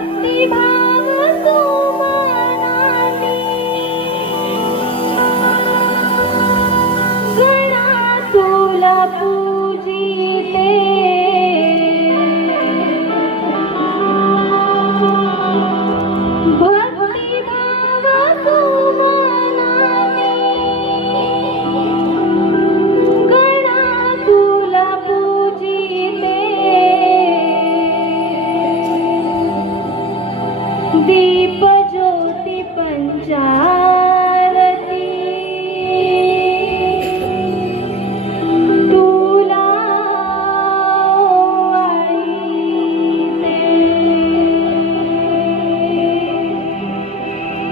你把门走。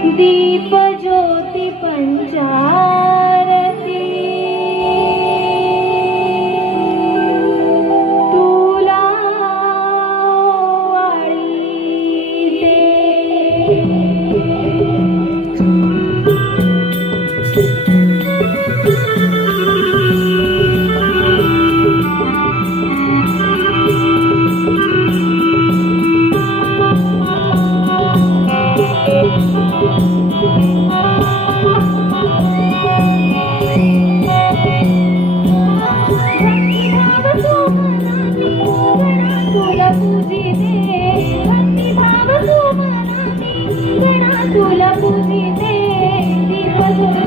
दीप ज्योति पंचारती दीप ज्योती